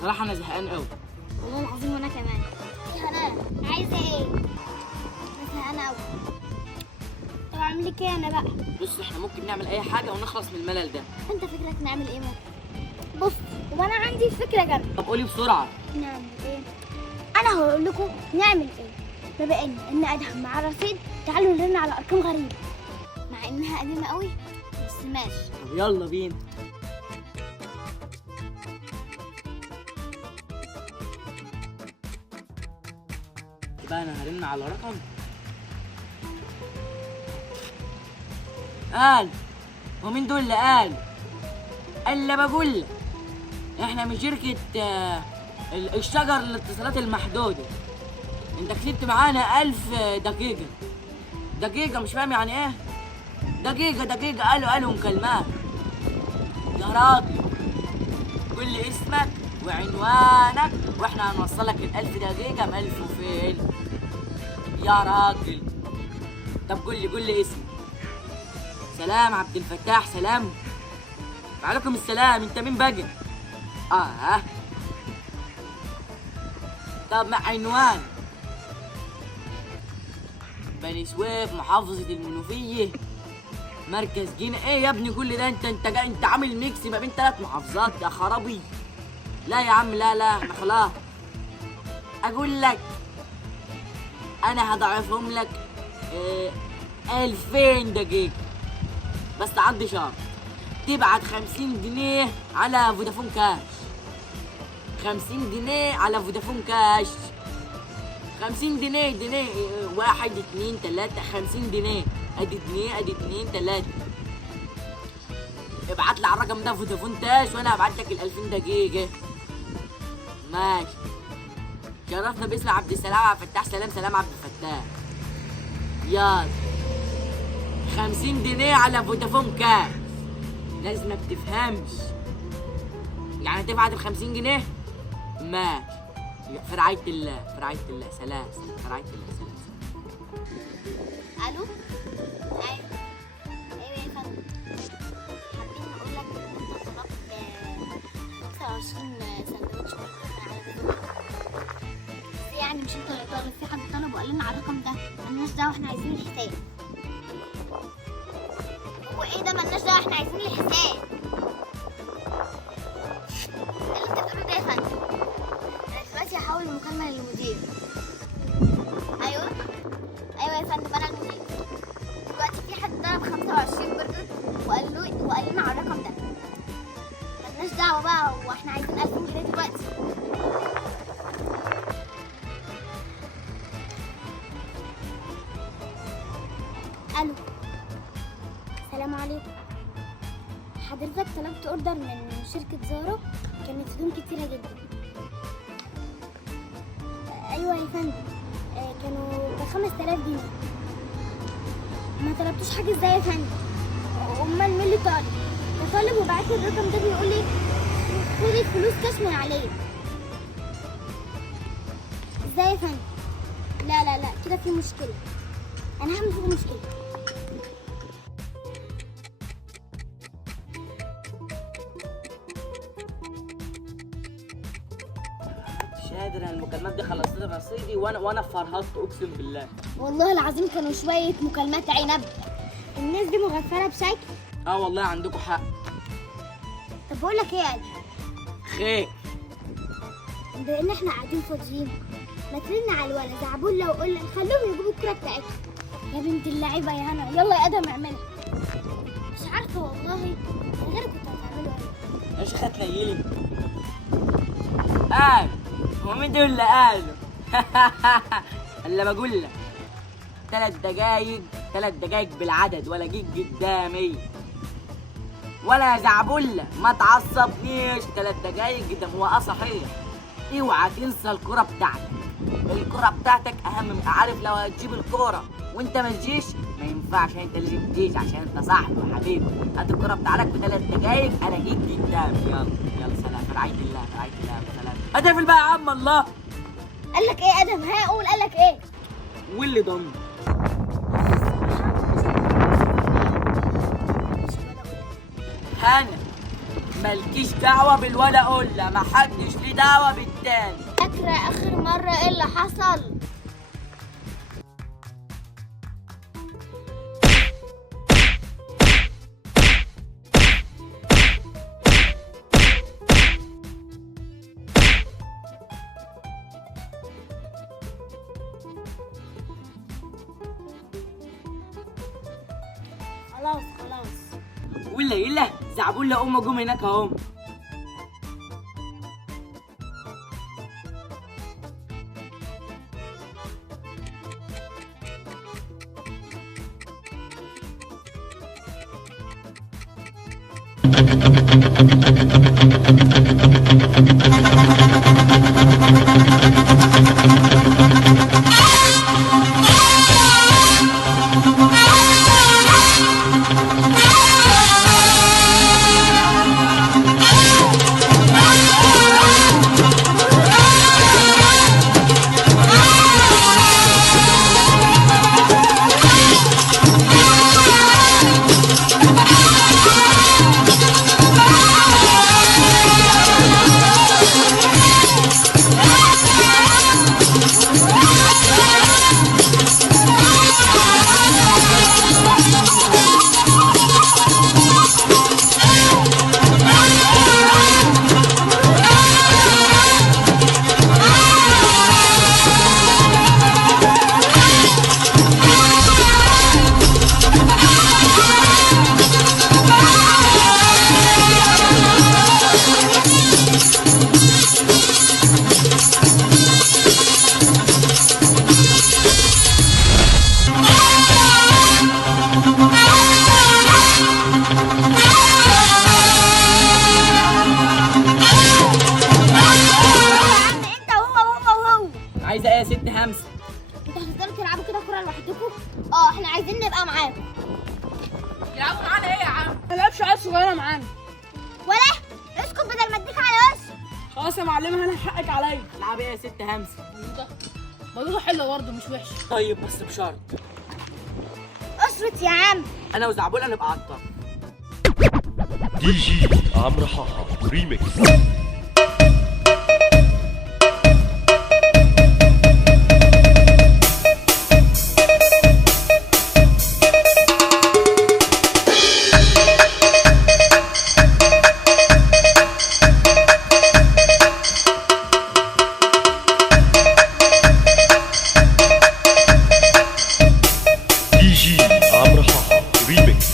صراحه انا زهقان قوي. والله العظيم وانا كمان. يا هناء عايزه ايه؟ انا زهقانه قوي. طب اعمل لك ايه انا بقى؟ بص احنا ممكن نعمل اي حاجه ونخلص من الملل ده. انت فكرك نعمل ايه ممكن؟ بص وانا عندي فكره جامده. طب قولي بسرعه. نعمل ايه؟ انا هقول لكم نعمل ايه. بما ان ادهم مع رصيد، تعالوا نرن على ارقام غريبه مع انها قديمه قوي بس ماشي. طب يلا بينا. بقى انا هرن على رقم. قال ومين دول اللي قال؟ الا بقول لك احنا من شركه الشجر للاتصالات المحدوده. انت كسبت معانا 1000 دقيقه. دقيقه مش فاهم يعني ايه دقيقه. قالوا مكالمات. يا راجل قول لي اسمك وعنوانك واحنا هنوصلك ال1000 دقيقه ب1000 وفين. يا راجل طب قول لي اسمك. سلام عبد الفتاح. سلام وعليكم السلام. انت مين بقى؟ طب مع عنوان بني سويف محافظة المنوفية مركز جينا. ايه يا ابني كل ده؟ انت عامل ميكس ما بين 3 محافظات يا خرابي. لا يا عم لا احنا خلاص. اقول لك انا هضعفهم لك 2000 دقيقة بس عندي شرط. تبعت 50 جنيه على فودافون كاش. 50 جنيه على فودافون كاش. 50 جنيه 1 2 3 50 جنيه. ادي 2 3. ابعت لي على الرقم ده فودافون كاش وانا هبعت لك ال2000 دقيقة. ماشي. شرفنا باسم عبد السلام عبد الفتاح. سلام عبد الفتاح. يلا 50 جنيه على فودافون كاش. لازم ما بتفهمش يعني تبعت ال50 جنيه. ماشي في رعاية الله. سلام في رعاية الله. سلام. الو. ايوه يا فندم. حابين نقول لك ان انت طلبت 25 سندوتش برجر على فودافون. بس يعني مش انت اللي طالب، في حد طلب وقال لنا على الرقم ده. مالناش دعوه احنا عايزين الحساب. هو ايه ده مالناش دعوه احنا عايزين الحساب؟ ايه اللي انت بتقوله ده يا فندم؟ انا دلوقتي هحول المكالمه للمدير. ايوه يا فندم انا المدير. دلوقتي في حد طلب 25 برجر وقال لنا على الرقم ده. مالناش دعوه بقى، واحنا عايزين 2000 جنيه دلوقتي. الو. السلام عليكم. حضرتك طلبت اوردر من شركة زارا، كانت هدوم كتيرة جدا. ايوه يا فندم. كانوا ب5000 جنيه. ما طلبتوش حاجة ازاي يا فندم؟ امال مين اللي طالب؟ ده طالب وبعت لي الرقم ده بيقول لي خدي الفلوس كاش من عليه. ازاي يا فندم؟ لا كده في مشكلة. انا هعمل فيكم مشكلة. قادر انا المكالمات دي خلصت لي رصيدي وانا فرهطت اقسم بالله. والله العظيم كانوا شويه مكالمات عنب. الناس دي مغفله بشكل. والله عندكم حق. طب بقول لك ايه يا قلبي؟ خير. بما ان احنا قاعدين فاضيين ما ترن على الولد زعبولة وقول له خلوهم يجيبوا الكوره بتاعتهم. يا بنت اللعيبه يا هنا، يلا يا ادم اعملها. مش عارفه والله من غيرك كنت هتعمله ايه. يا شيخ هتنيلي. هو مين دول اللي قالوا؟ الا بقول لك 3 دقايق بالعدد ولا جيت قدامي ولا زعبله. ما تعصبنيش. 3 دقايق قدام. هو صحيح اوعى تنسى الكرة بتاعتك اهم من عارف. لو هتجيب الكرة وانت ما تجيش ما ينفعش. انت لازم تيجي عشان انت صاحبي وحبيبي. هات الكرة بتاعتك ب3 دقايق انا جيت قدامي. يلا سلام. في رعاية الله. سلام. هتقفل بقى يا عم الله. قال لك ايه يا ادم؟ قول قال لك ايه؟ واللي ضم هنا مالكيش دعوة بالولا قلة، محدش ليه دعوة بالتاني. فاكرة آخر مرة إيه اللي حصل؟ خلاص خلاص. والليلة زعبولة أمه جم هناك اهم. عايزة ايه يا ست همسة؟ انتوا هتفضلوا تلعبوا كده كورة لوحدكم؟ اه احنا عايزين نبقى معاكم. يلعبوا معانا ايه يا عم؟ ما نلعبش عيال صغيرة معانا. ولا اسكت بدل ما اديك على وش. خلاص يا معلمة انا حقك عليا. العب ايه يا ست همسة؟ موضوع حلو برضه مش وحش. طيب بس بشرط، اشرط يا عم. أنا وزعبولة نبقى على الطرف. دي جي عمرو حاحة ريميكس. دي جي عمرو حاحة ريميكس.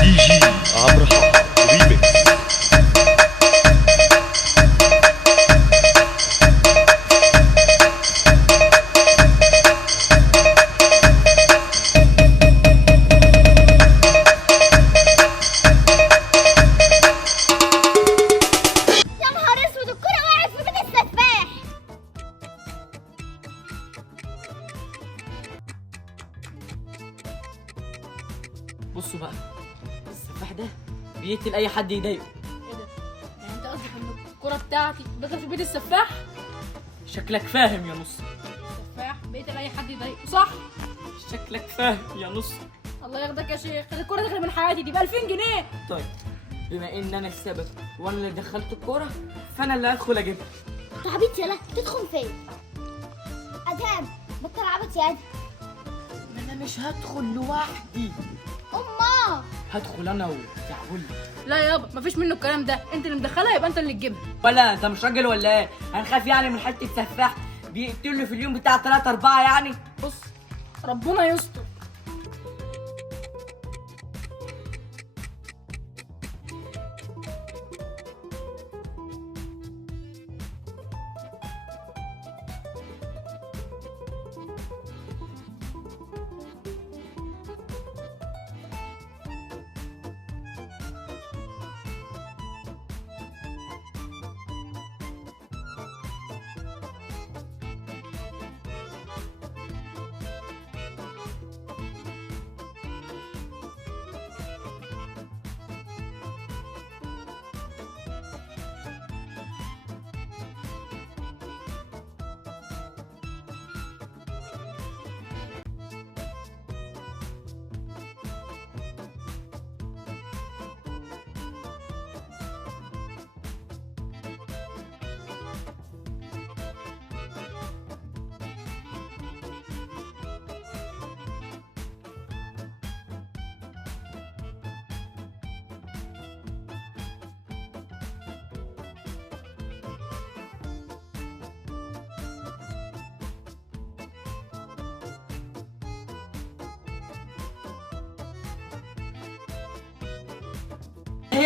دي جي عمرو حاحة ريميكس. يا نهار اسود الكورة وقعت في بيت السفاح. بصوا بقى، السفاح ده بيقتل أي حد يضايقه. ايه ده؟ يعني انت قصدك ان الكرة بتاعتي دخلت في بيت السفاح؟ شكلك فاهم يا نص. السفاح بيقتل اي حد يضايقه صح؟ شكلك فاهم يا نص. الله ياخدك يا شيخ، الكرة دخلت من حياتي دي ب 2000 جنيه. طيب بما ان انا السبب وانا اللي دخلت الكوره، فانا اللي هدخل اجيبها. انت عبيط يالا تدخل فين؟ ادهم بطل عبط يا ادهم. ما انا مش هدخل لوحدي، امه هدخل انا وزعبولة. لا يابا مفيش منه الكلام ده، انت اللي مدخلها يبقى انت اللي تجيبها. ولا انت مش راجل ولا ايه؟ هنخاف يعني من حته سفاح بيقتله في اليوم بتاع 3 4 يعني؟ بص ربنا يستر.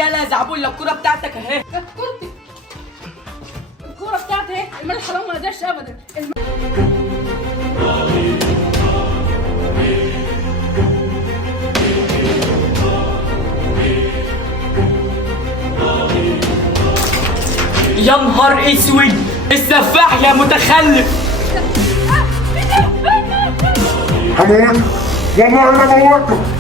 يلا يا زعبول الكوره بتاعتك اهي. كورتي، الكورة بتاعتي اهي. المال الحرام ما نضيعش ابدا. يا نهار اسود، السفاح يا متخلف. هموتك والله انا موتك.